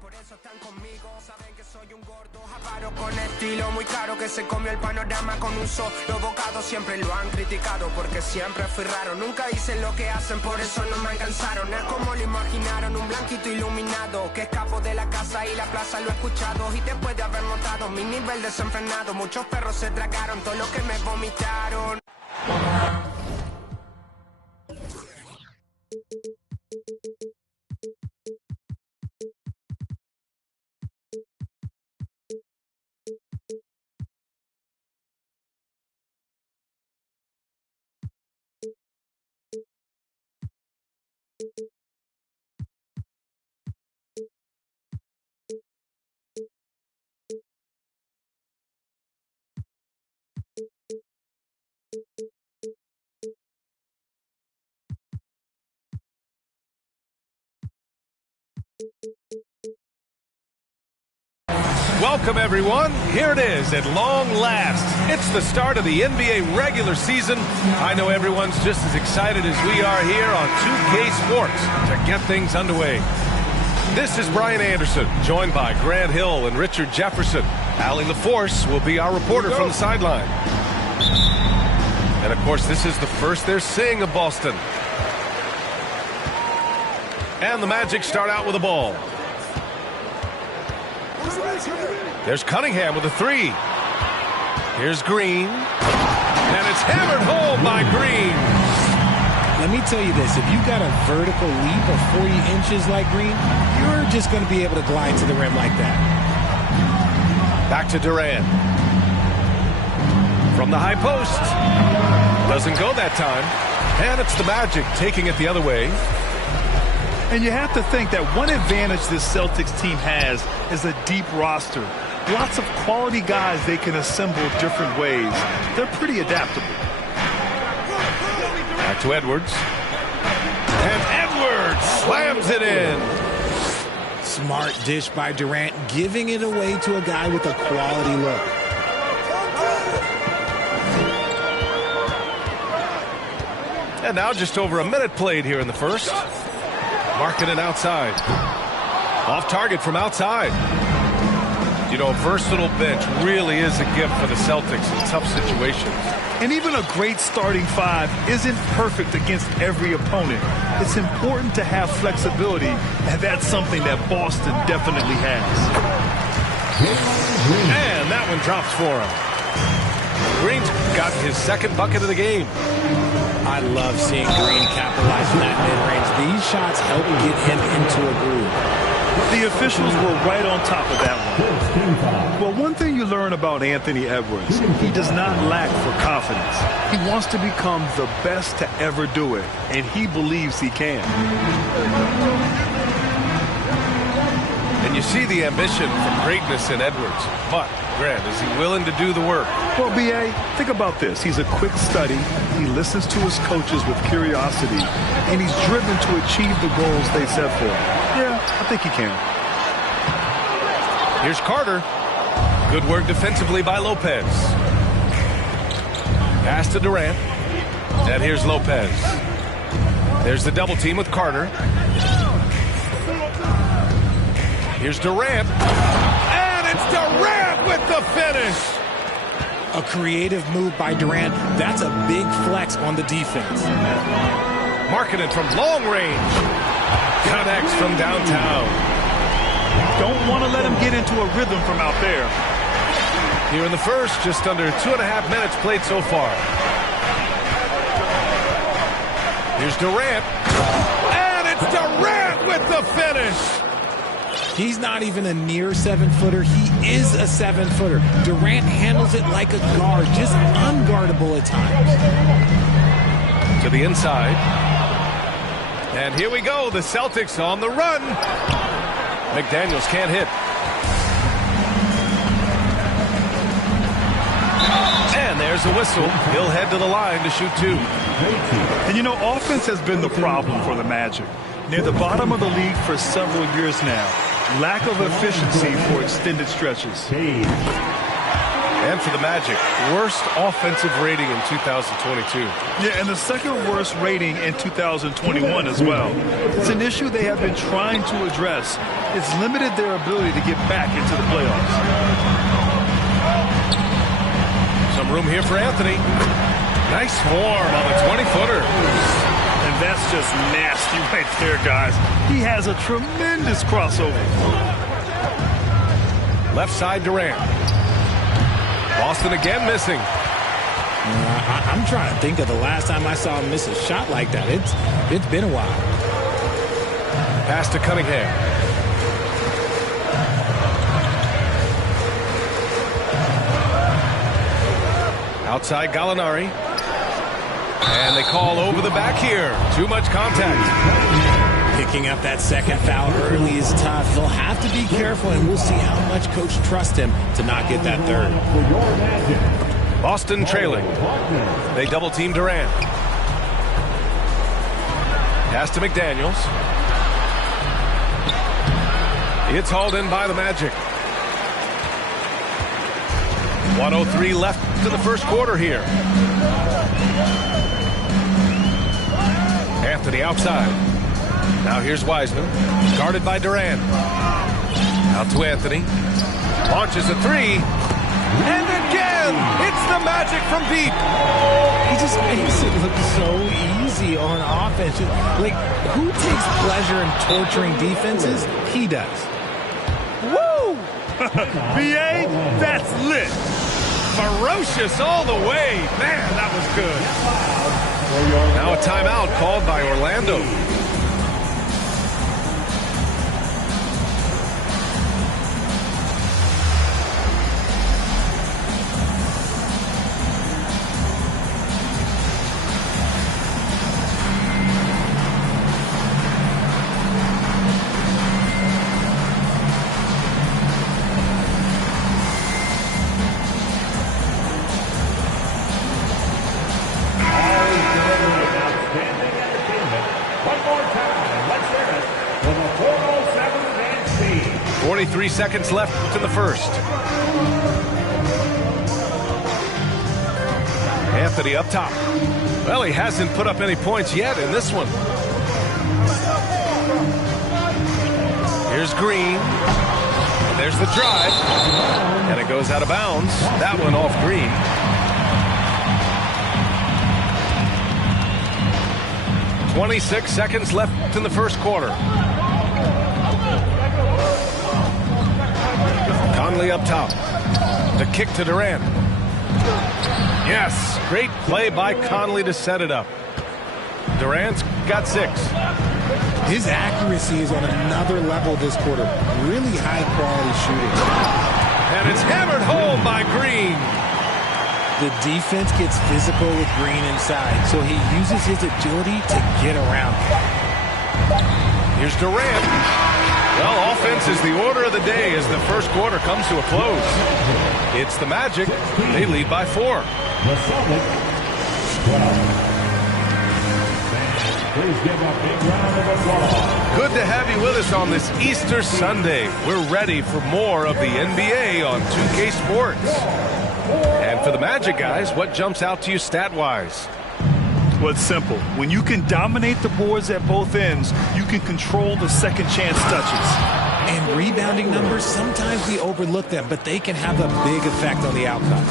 por eso están conmigo. Saben que soy un gordo, avaro con estilo muy caro, que se comió el panorama con un solo bocado. Siempre lo han criticado porque siempre fui raro. Nunca dicen lo que hacen, por eso no me alcanzaron. Es como lo imaginaron, un blanquito iluminado que escapo de la casa y la plaza, lo he escuchado. Y después de haber notado mi nivel desenfrenado, muchos perros se tragaron todo lo que me vomitaron. Welcome, everyone. Here it is at long last. It's the start of the NBA regular season. I know everyone's just as excited as we are here on 2K Sports to get things underway. This is Brian Anderson, joined by Grant Hill and Richard Jefferson. Allie LaForce will be our reporter from the sideline. And, of course, this is the first they're seeing of Boston. And the Magic start out with the ball. There's Cunningham with a three. Here's Green. And it's hammered home by Green. Let me tell you this. If you got a vertical leap of 40 inches like Green, you're just going to be able to glide to the rim like that. Back to Durant. From the high post. Doesn't go that time. And it's the Magic taking it the other way. And you have to think that one advantage this Celtics team has is a deep roster. Lots of quality guys they can assemble different ways. They're pretty adaptable. Back to Edwards. And Edwards slams it in. Smart dish by Durant, giving it away to a guy with a quality look. And now just over a minute played here in the first. Marking it outside. Off target from outside. You know, a versatile bench really is a gift for the Celtics in tough situations. And even a great starting five isn't perfect against every opponent. It's important to have flexibility, and that's something that Boston definitely has. And that one drops for him. Green's got his second bucket of the game. I love seeing Green capitalize on that mid-range. These shots help get him into a groove. The officials were right on top of that one. Well, one thing you learn about Anthony Edwards, he does not lack for confidence. He wants to become the best to ever do it, and he believes he can. And you see the ambition from greatness in Edwards. But, Grant, is he willing to do the work? Well, B.A., think about this. He's a quick study. He listens to his coaches with curiosity, and he's driven to achieve the goals they set for him. Yeah, I think he can. Here's Carter. Good work defensively by Lopez. Pass to Durant. And here's Lopez. There's the double team with Carter. Here's Durant. And it's Durant with the finish. A creative move by Durant. That's a big flex on the defense. Marking it from long range. Connects from downtown. Don't want to let him get into a rhythm from out there. Here in the first, just under 2.5 minutes played so far. Here's Durant. And it's Durant with the finish. He's not even a near 7-footer. He is a 7-footer. Durant handles it like a guard, just unguardable at times. To the inside. And here we go, the Celtics on the run. McDaniels can't hit. And there's a whistle. He'll head to the line to shoot two. And you know, offense has been the problem for the Magic. Near the bottom of the league for several years now. Lack of efficiency for extended stretches. And for the Magic, worst offensive rating in 2022. Yeah, and the second worst rating in 2021 as well. It's an issue they have been trying to address. It's limited their ability to get back into the playoffs. Some room here for Anthony. Nice form on the 20-footer. And that's just nasty right there, guys. He has a tremendous crossover. Left side Durant. Boston again missing. I'm trying to think of the last time I saw him miss a shot like that. It's been a while. Pass to Cunningham. Outside Gallinari. And they call over the back here. Too much contact. Picking up that second foul early is tough. They'll have to be careful, and we'll see how much coach trusts him to not get that third. Boston trailing. They double team Durant. Pass to McDaniels. It's hauled in by the Magic. 1:03 left to the first quarter here. Anthony outside. Now here's Wiseman, guarded by Durant. Out to Anthony. Launches a three. And again, it's the Magic from deep. He just makes it look so easy on offense. Like, who takes pleasure in torturing defenses? He does. Woo! BA, that's lit. Ferocious all the way. Man, that was good. Now a timeout called by Orlando. Seconds left to the first. Anthony up top. Well, he hasn't put up any points yet in this one. Here's Green. And there's the drive. And it goes out of bounds. That one off Green. .26 seconds left in the first quarter. Conley up top. The kick to Durant. Yes, great play by Conley to set it up. Durant's got 6. His accuracy is on another level this quarter. Really high quality shooting. And it's hammered home by Green. The defense gets physical with Green inside, so he uses his agility to get around. Here's Durant. Well, offense is the order of the day as the first quarter comes to a close. It's the Magic. They lead by 4. Good to have you with us on this Easter Sunday. We're ready for more of the NBA on 2K Sports. And for the Magic guys, what jumps out to you stat-wise? Well, it's simple. When you can dominate the boards at both ends, you can control the second chance touches. And rebounding numbers, sometimes we overlook them, but they can have a big effect on the outcome.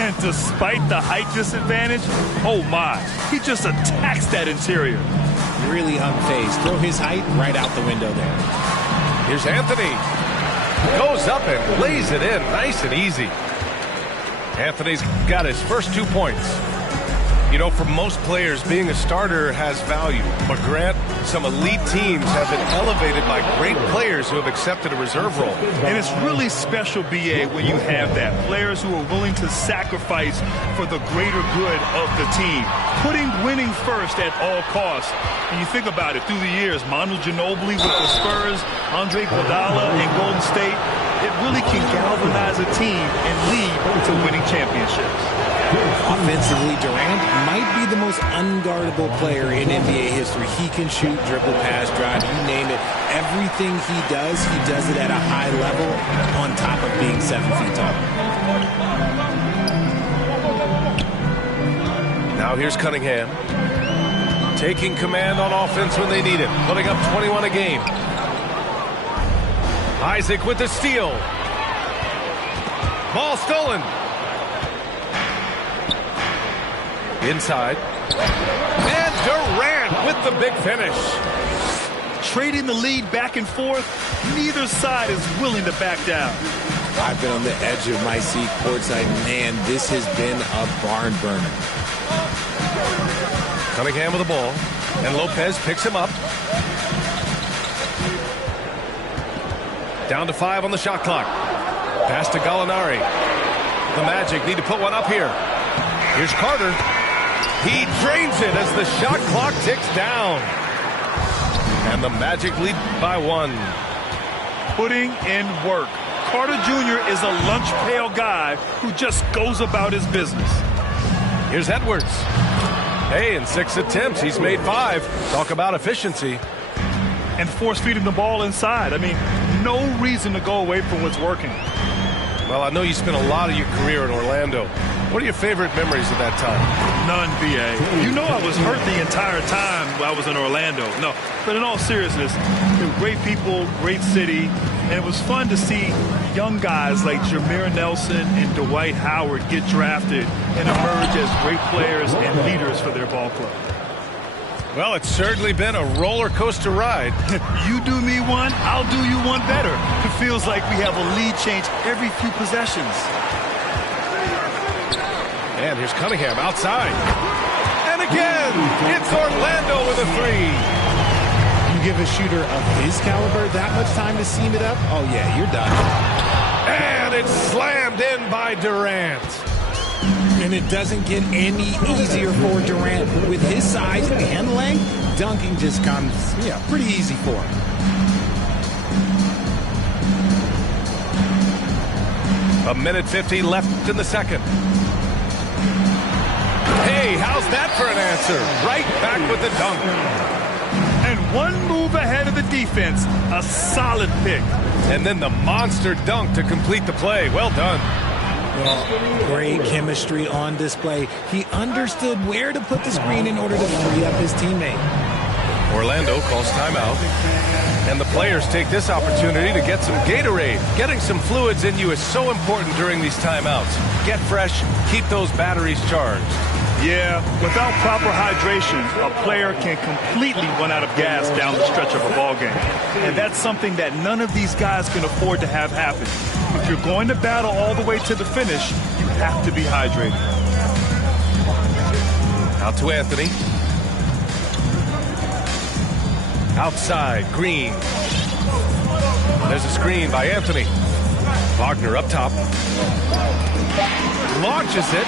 And despite the height disadvantage, oh my, he just attacks that interior. Really unfazed. Throw his height right out the window there. Here's Anthony. Goes up and lays it in nice and easy. Anthony's got his first 2 points. You know, for most players, being a starter has value. But Grant, some elite teams have been elevated by great players who have accepted a reserve role. And it's really special, BA, when you have that. Players who are willing to sacrifice for the greater good of the team. Putting winning first at all costs. And you think about it, through the years, Manu Ginobili with the Spurs, Andre Iguodala in Golden State, it really can galvanize a team and lead to winning championships. Offensively, Durant might be the most unguardable player in NBA history. He can shoot, dribble, pass, drive, you name it. Everything he does it at a high level on top of being 7 feet tall. Now here's Cunningham. Taking command on offense when they need it. Putting up 21 a game. Isaac with the steal. Ball stolen. Inside. And Durant with the big finish. Trading the lead back and forth, neither side is willing to back down. I've been on the edge of my seat courtside. Man, this has been a barn burner. Cunningham with the ball. And Lopez picks him up. Down to 5 on the shot clock. Pass to Gallinari. The Magic need to put one up here. Here's Carter. He drains it as the shot clock ticks down. And the Magic lead by 1. Putting in work. Carter Jr. is a lunch pail guy who just goes about his business. Here's Edwards. Hey, in 6 attempts, he's made 5. Talk about efficiency. And force-feeding the ball inside. I mean, no reason to go away from what's working. Well, I know you spent a lot of your career in Orlando. What are your favorite memories of that time? None, B.A. You know I was hurt the entire time I was in Orlando. No, but in all seriousness, they're great people, great city, and it was fun to see young guys like Jameer Nelson and Dwight Howard get drafted and emerge as great players and leaders for their ball club. Well, it's certainly been a roller coaster ride. You do me one, I'll do you one better. It feels like we have a lead change every few possessions. And here's Cunningham outside. And again, it's Orlando with a 3. You give a shooter of his caliber that much time to seam it up? Oh, yeah, you're done. And it's slammed in by Durant. And it doesn't get any easier for Durant. With his size and length, dunking just comes, pretty easy for him. A minute 50 left in the second. Hey, how's that for an answer? Right back with the dunk. And one move ahead of the defense. A solid pick. And then the monster dunk to complete the play. Well done. Well, great chemistry on display. He understood where to put the screen in order to free up his teammate. Orlando calls timeout. And the players take this opportunity to get some Gatorade. Getting some fluids in you is so important during these timeouts. Get fresh, keep those batteries charged. Yeah, without proper hydration, a player can completely run out of gas down the stretch of a ball game. And that's something that none of these guys can afford to have happen. If you're going to battle all the way to the finish, you have to be hydrated. Out to Anthony. Outside, Green. There's a screen by Anthony. Wagner up top. Launches it.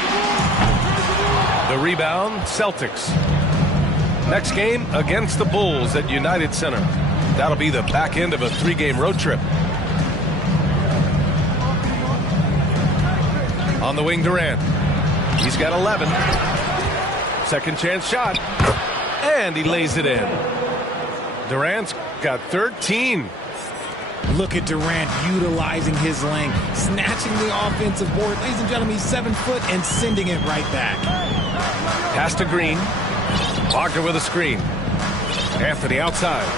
The rebound, Celtics. Next game against the Bulls at United Center. That'll be the back end of a 3-game road trip. On the wing, Durant. He's got 11. Second chance shot. And he lays it in. Durant's got 13. Look at Durant utilizing his length, snatching the offensive board. Ladies and gentlemen, he's 7 foot and sending it right back. Pass to Green. Wagner with a screen. Anthony outside.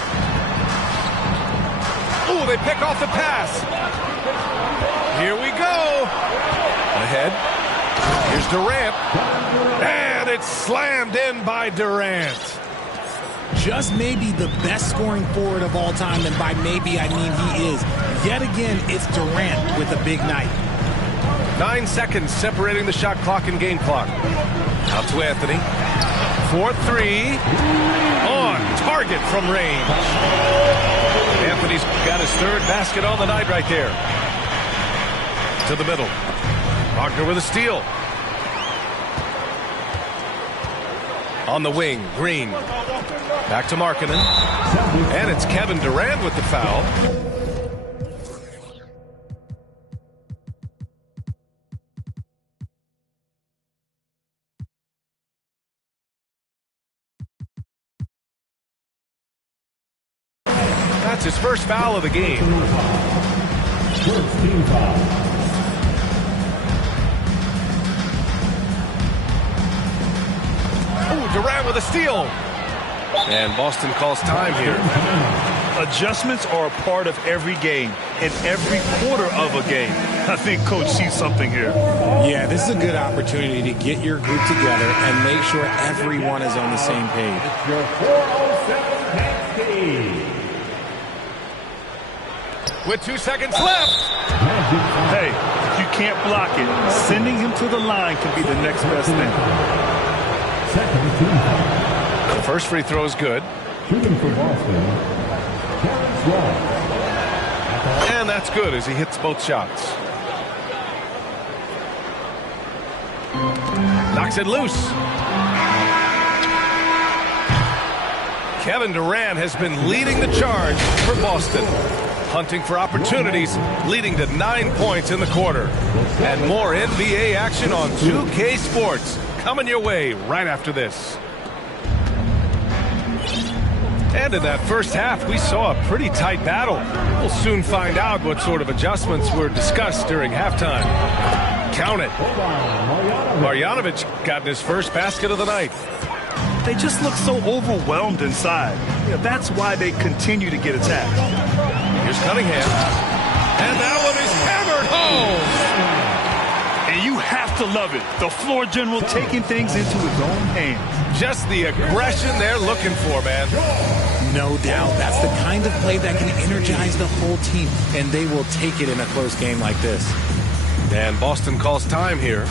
Oh, they pick off the pass. Here we go. Ahead. Here's Durant. And it's slammed in by Durant. Just maybe the best scoring forward of all time, and by maybe I mean he is. Yet again, it's Durant with a big night. 9 seconds separating the shot clock and game clock. Out to Anthony. 4-3. On target from range. Anthony's got his third basket on the night right there. To the middle. Wagner with a steal. On the wing, Green. Back to Markkanen. And it's Kevin Durant with the foul. That's his first foul of the game. Durant with a steal. And Boston calls time here. Adjustments are a part of every game and every quarter of a game. I think Coach sees something here. Yeah, this is a good opportunity to get your group together and make sure everyone is on the same page. Your 407 next team. With 2 seconds left. Hey, if you can't block it, sending him to the line can be the next best thing. The first free throw is good. Shooting for Boston, Terrence Ross. And that's good as he hits both shots. Knocks it loose. Kevin Durant has been leading the charge for Boston. Hunting for opportunities, leading to 9 points in the quarter. And more NBA action on 2K Sports coming your way right after this. And in that first half, we saw a pretty tight battle. We'll soon find out what sort of adjustments were discussed during halftime. Count it. Marjanovic got his first basket of the night. They just look so overwhelmed inside. That's why they continue to get attacked. Here's Cunningham. And that one is hammered home. And you have to love it. The floor general taking things into his own hands. Just the aggression they're looking for, man. No doubt. That's the kind of play that can energize the whole team, and they will take it in a close game like this. And Boston calls time here.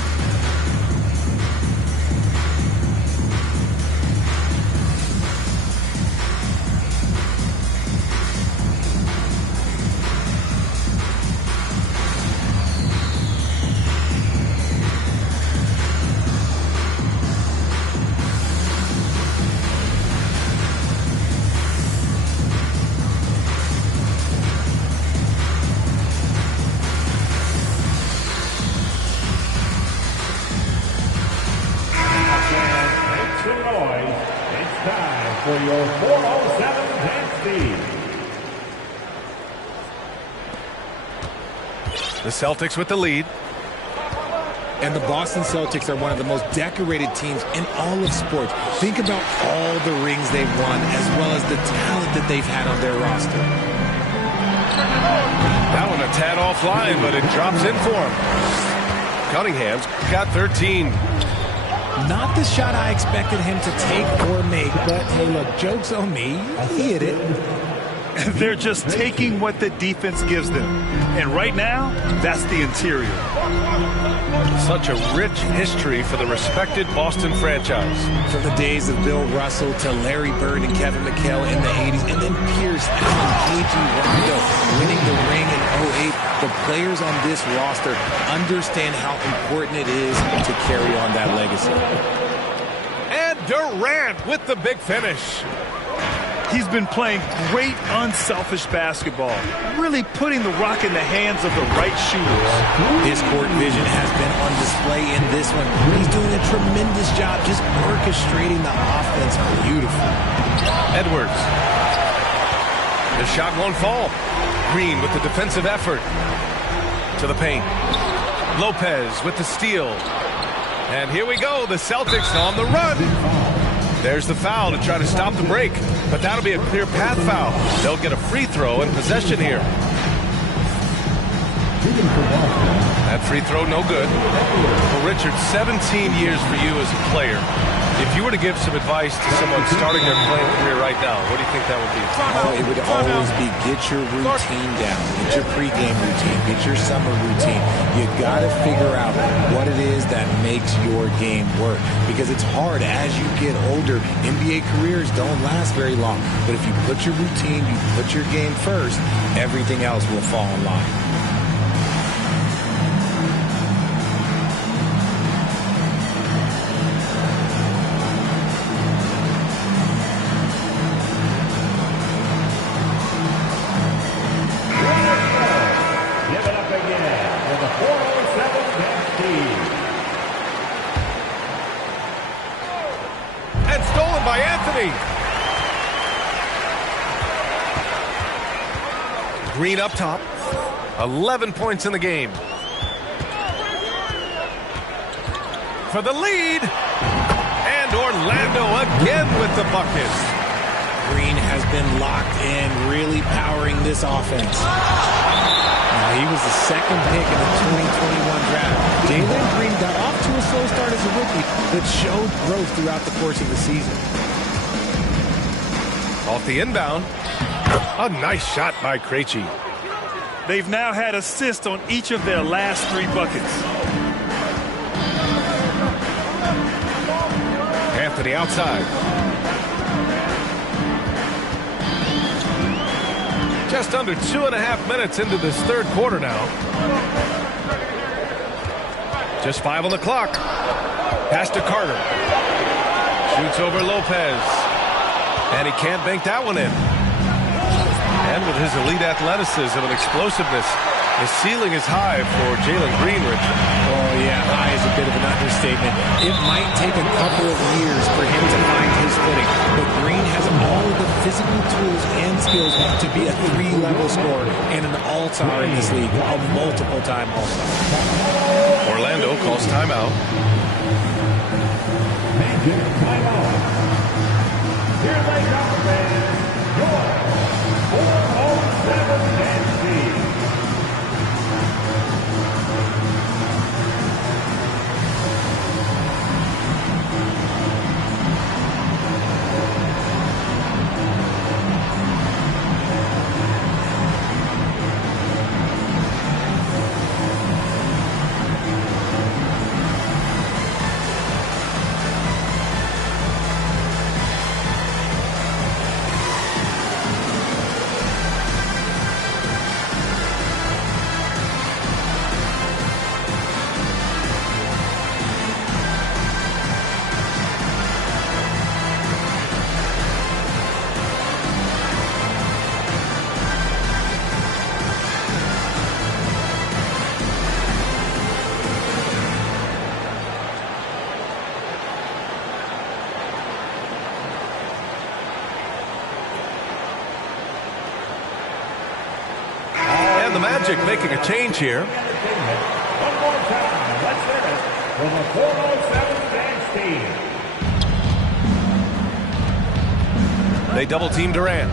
For your 407 next team. The Celtics with the lead. And the Boston Celtics are one of the most decorated teams in all of sports. Think about all the rings they've won, as well as the talent that they've had on their roster. That one a tad offline, but it drops in for him. Cunningham's got 13. Not the shot I expected him to take or make, but hey, look, joke's on me. He hit it. They're just taking what the defense gives them. And right now, that's the interior. Such a rich history for the respected Boston franchise. From the days of Bill Russell to Larry Bird and Kevin McHale in the 80s, and then Pierce, Allen, KG, Rondo winning the ring in 08. The players on this roster understand how important it is to carry on that legacy. And Durant with the big finish. He's been playing great, unselfish basketball, really putting the rock in the hands of the right shooters. His court vision has been on display in this one. He's doing a tremendous job just orchestrating the offense beautifully. Edwards. The shot won't fall. Green with the defensive effort. To the paint. Lopez with the steal. And here we go. The Celtics on the run. There's the foul to try to stop the break. But that'll be a clear path foul. They'll get a free throw in possession here. That free throw no good. Well, Richard, 17 years for you as a player. If you were to give some advice to someone starting their playing career right now, what do you think that would be? Oh, it would always be get your routine down. Get your pregame routine. Get your summer routine. You got to figure out what it is that makes your game work. Because it's hard as you get older. NBA careers don't last very long. But if you put your routine, you put your game first, everything else will fall in line. Green up top. 11 points in the game. For the lead. And Orlando again with the bucket. Green has been locked in, really powering this offense. He was the second pick in the 2021 draft. Jalen Green got off to a slow start as a rookie, but showed growth throughout the course of the season. Off the inbound. A nice shot by Krejci. They've now had assists on each of their last 3 buckets. Anthony outside. Just under 2.5 minutes into this third quarter now. Just 5 on the clock. Pass to Carter. Shoots over Lopez. And he can't bank that one in. And with his elite athleticism and explosiveness, the ceiling is high for Jalen Green, Richard. Oh, yeah, high is a bit of an understatement. It might take a couple of years for him to find his footing, but Green has all of the physical tools and skills to be a 3-level scorer and an all-star in this league, a multiple-time all-star. Orlando calls timeout. Magic timeout. Here they come, fans. Your 407 dance team. The Magic making a change here. One more time. Let's hear it from the 407 dance team. They double team Durant.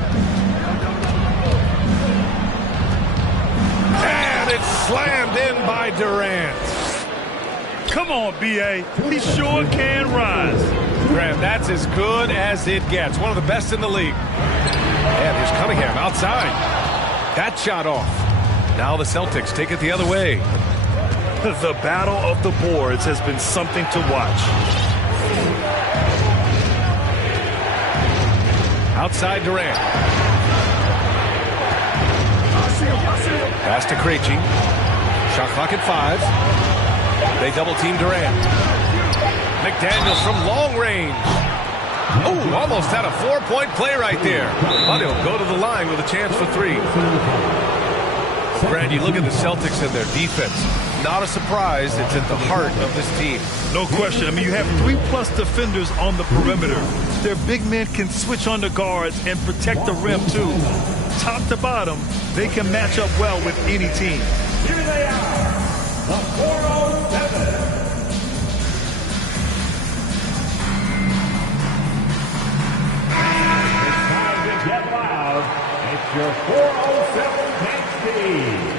And it's slammed in by Durant. Come on, B.A. He sure can rise. Graham, that's as good as it gets. One of the best in the league. And here's Cunningham outside. That shot off. Now the Celtics take it the other way. The battle of the boards has been something to watch. Outside Durant. Pass to Krejci. Shot clock at 5. They double team Durant. McDaniels from long range. Oh, almost had a 4-point play right there. But he'll go to the line with a chance for 3. Grant, you look at the Celtics and their defense. Not a surprise. It's at the heart of this team. No question. I mean, you have 3+ defenders on the perimeter. Their big men can switch on the guards and protect the rim, too. Top to bottom, they can match up well with any team. Here they are, the 407. It's time to get loud. It's your 407 dance team.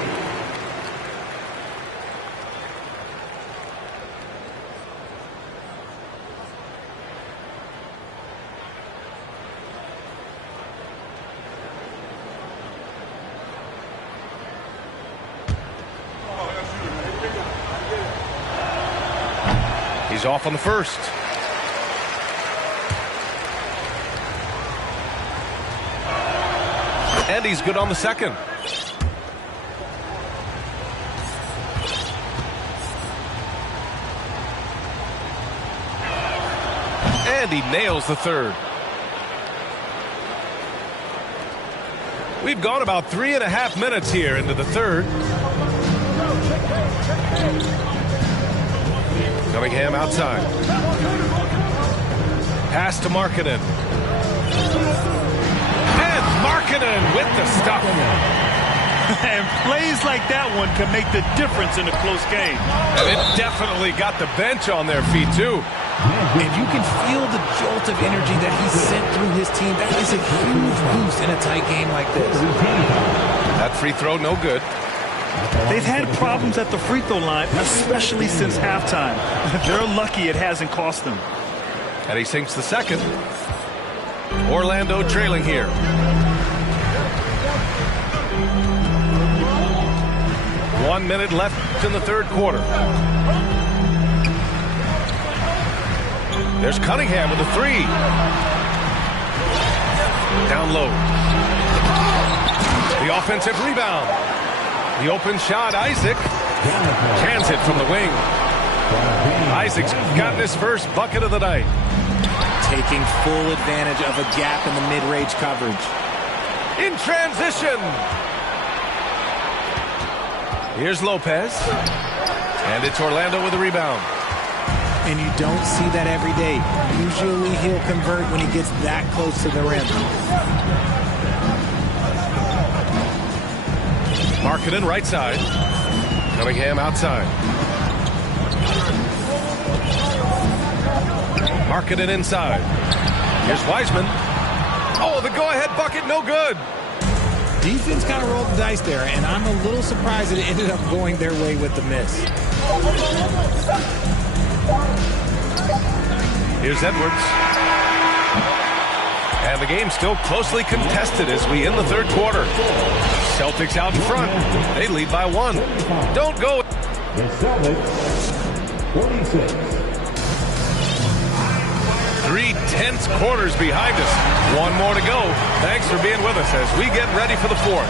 He's off on the first. And he's good on the second. And he nails the third. We've gone about 3.5 minutes here into the third. Cunningham outside. Pass to Markkanen. And Markkanen with the stuff. And plays like that one can make the difference in a close game. And it definitely got the bench on their feet, too. And you can feel the jolt of energy that he sent through his team. That is a huge boost in a tight game like this. That free throw, no good. They've had problems at the free throw line, especially since halftime. They're lucky it hasn't cost them. And he sinks the second. Orlando trailing here. One minute left in the third quarter. There's Cunningham with a three. Down low. The offensive rebound. The open shot, Isaac. Cans it from the wing. Isaac's gotten his first bucket of the night. Taking full advantage of a gap in the mid-range coverage. In transition. Here's Lopez. And it's Orlando with a rebound. And you don't see that every day. Usually he'll convert when he gets that close to the rim. Markkanen right side. Cunningham outside. Markkanen inside. Here's Wiseman. Oh, the go-ahead bucket, no good. Defense kind of rolled the dice there, and I'm a little surprised that it ended up going their way with the miss. Here's Edwards. And the game's still closely contested as we end the third quarter. Celtics out in front. They lead by one. Don't go. The Celtics, 46. 3 tense quarters behind us. One more to go. Thanks for being with us as we get ready for the fourth.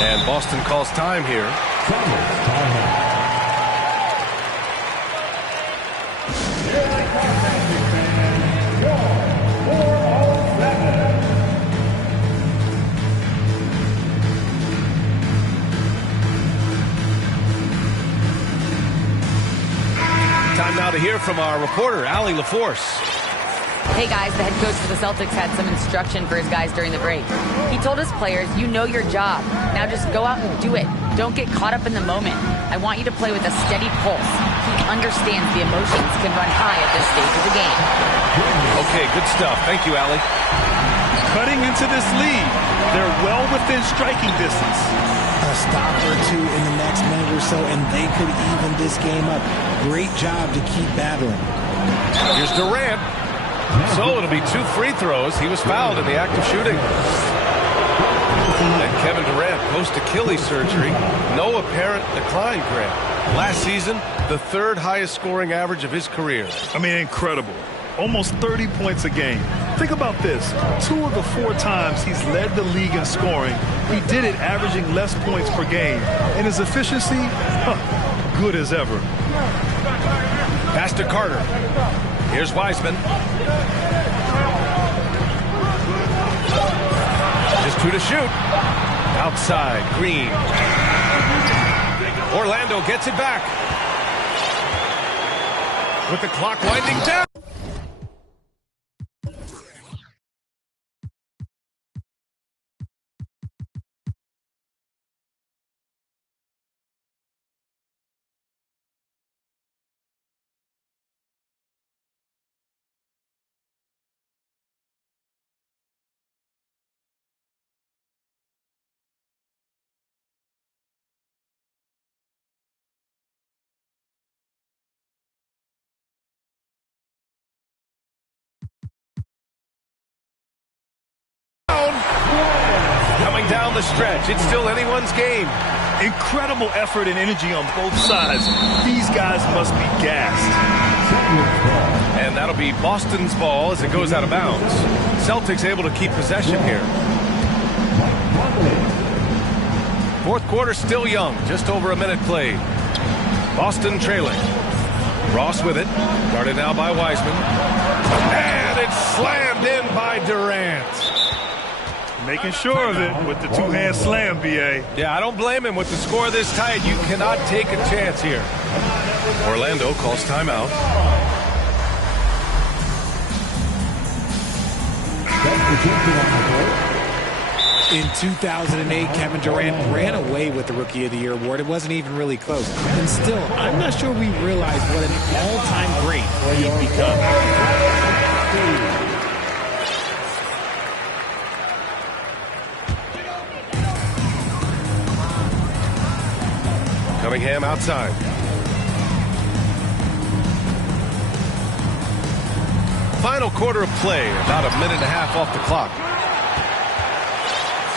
And Boston calls time here. Time now to hear from our reporter, Allie LaForce. Hey guys, the head coach for the Celtics had some instruction for his guys during the break. He told his players, you know your job. Now just go out and do it. Don't get caught up in the moment. I want you to play with a steady pulse. He understands the emotions can run high at this stage of the game. Okay, good stuff. Thank you, Allie. Cutting into this lead. They're well within striking distance. A stop or two in the next minute or so, and they could even this game up. Great job to keep battling. Here's Durant. So it'll be 2 free throws. He was fouled in the act of shooting. And Kevin Durant post Achilles surgery. No apparent decline, Grant. Last season, the 3rd highest scoring average of his career. I mean, incredible. Almost 30 points a game. Think about this. 2 of the 4 times he's led the league in scoring, he did it averaging less points per game. And his efficiency, good as ever. Pass to Carter. Here's Wiseman. Just 2 to shoot. Outside, Green. Orlando gets it back. With the clock winding down. Coming down the stretch, it's still anyone's game. Incredible effort and energy on both sides. These guys must be gassed. And that'll be Boston's ball as it goes out of bounds. Celtics able to keep possession here. Fourth quarter still young, just over a minute played. Boston trailing. Ross with it, guarded now by Wiseman. And it's slammed in by Durant. Making sure of it with the 2-hand slam, B.A. Yeah, I don't blame him with the score this tight. You cannot take a chance here. Orlando calls timeout. In 2008, Kevin Durant ran away with the Rookie of the Year award. It wasn't even really close. And still, I'm not sure we realize what an all-time great he's become. Cunningham outside. Final quarter of play, about a minute and a half off the clock.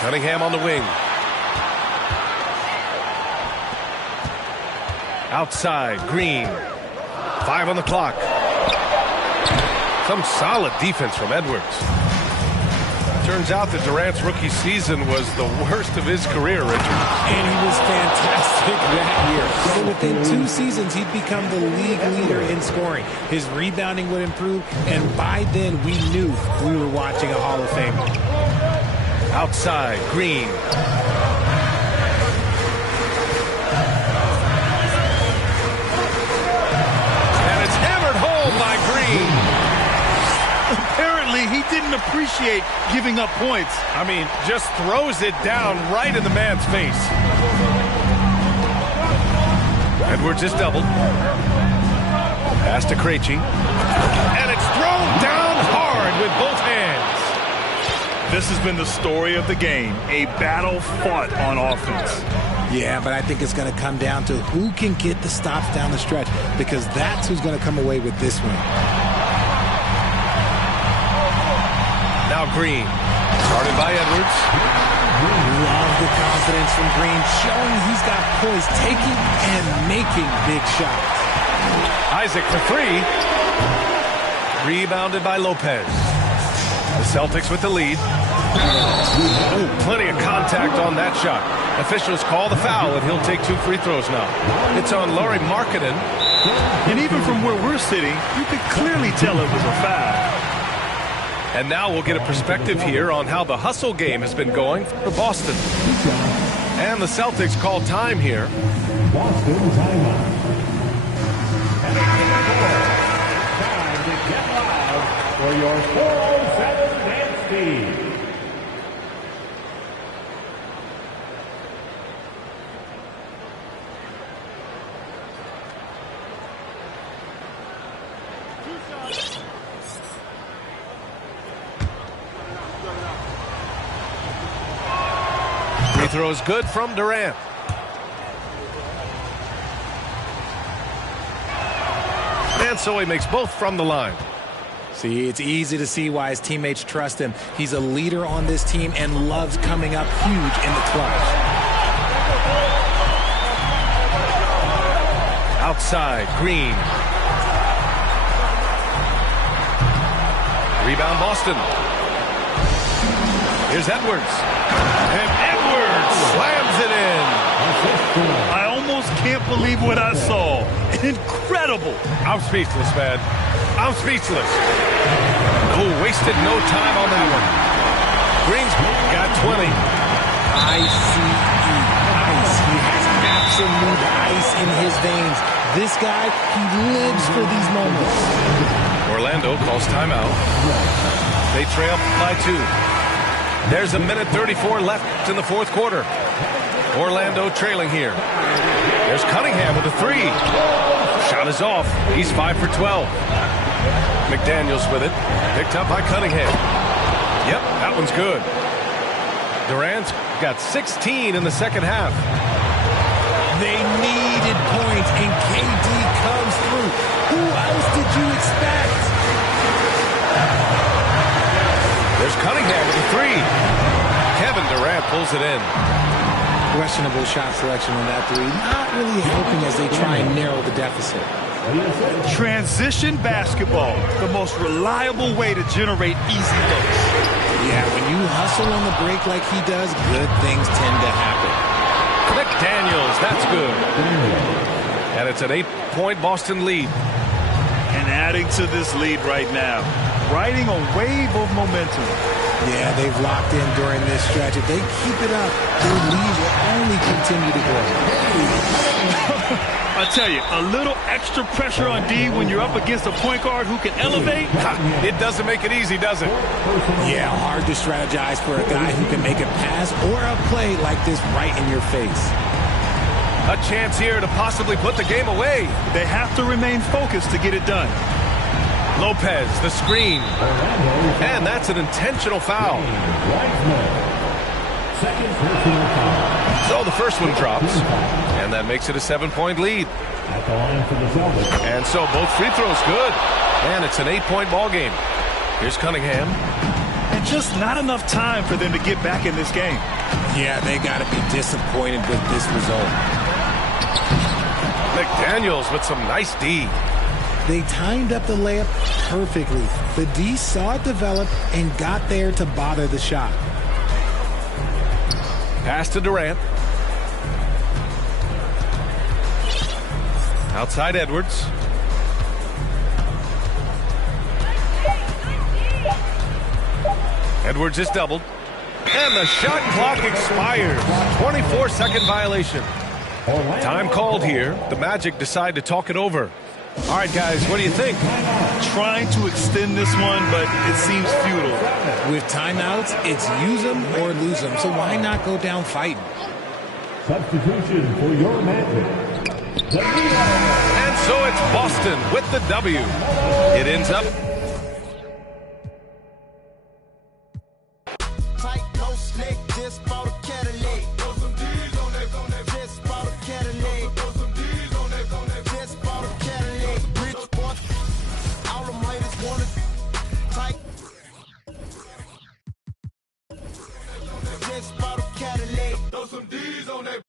Cunningham on the wing. Outside, Green. 5 on the clock. Some solid defense from Edwards. Turns out that Durant's rookie season was the worst of his career, Richard. And he was fantastic that year. So within 2 seasons, he'd become the league leader in scoring. His rebounding would improve, and by then we knew we were watching a Hall of Famer. Outside, Green. And it's hammered home by Green. Apparently, he didn't appreciate giving up points. I mean, just throws it down right in the man's face. Edwards is doubled. Pass to Krejci. And it's thrown down hard with both hands. This has been the story of the game, a battle fought on offense. Yeah, but I think it's going to come down to who can get the stops down the stretch, because that's who's going to come away with this one. Now Green, started by Edwards. Love the confidence from Green, showing he's got poise, taking and making big shots. Isaac for 3. Rebounded by Lopez. The Celtics with the lead. Oh, plenty of contact on that shot. Officials call the foul, and he'll take 2 free throws now. It's on Lauri Markkanen. And even from where we're sitting, you could clearly tell it was a foul. And now we'll get a perspective here on how the hustle game has been going for Boston. And the Celtics call time here. Boston timeout. Time to get loud for your 407 dance team. Free throw is good from Durant. And so he makes both from the line. See, it's easy to see why his teammates trust him. He's a leader on this team and loves coming up huge in the clutch. Outside, Green. Rebound, Boston. Here's Edwards. And Edwards slams it in. I almost can't believe what I saw. Incredible. I'm speechless, man. I'm speechless. Oh, wasted no time on that one. Green's got 20. ICE. Ice. He has absolute ice in his veins. This guy, he lives for these moments. Orlando calls timeout. They trail by 2. There's a minute 34 left in the 4th quarter. Orlando trailing here. There's Cunningham with a 3. Shot is off. He's 5 for 12. McDaniels with it. Picked up by Cunningham. Yep, that one's good. Durant's got 16 in the second half. They needed points, and KD comes through. Who else did you expect? There's Cunningham with a 3. Kevin Durant pulls it in. Questionable shot selection on that 3. Not really helping as they try and narrow the deficit. Transition basketball, the most reliable way to generate easy looks. Yeah, when you hustle on the break like he does, good things tend to happen. McDaniels, that's good. And it's an 8-point Boston lead. And adding to this lead right now, riding a wave of momentum. Yeah, they've locked in during this stretch. If they keep it up, their lead will only continue to grow. I tell you, a little extra pressure on D when you're up against a point guard who can elevate. It doesn't make it easy, does it? Yeah, hard to strategize for a guy who can make a pass or a play like this right in your face. A chance here to possibly put the game away. They have to remain focused to get it done. Lopez, the screen. And that's an intentional foul. So the first one drops, and that makes it a 7-point lead. And so both free throws good, and it's an 8-point ball game. Here's Cunningham. And just not enough time for them to get back in this game. Yeah, they got to be disappointed with this result. McDaniels with some nice D. They timed up the layup perfectly. The D saw it develop and got there to bother the shot. Pass to Durant. Outside Edwards. Edwards is doubled. And the shot clock expires. 24-second violation. Time called here. The Magic decide to talk it over. All right, guys, what do you think? Trying to extend this one, but it seems futile. With timeouts, it's use them or lose them, so why not go down fighting? Substitution for your Magic. And so it's Boston with the W. It ends up Throw some D's on that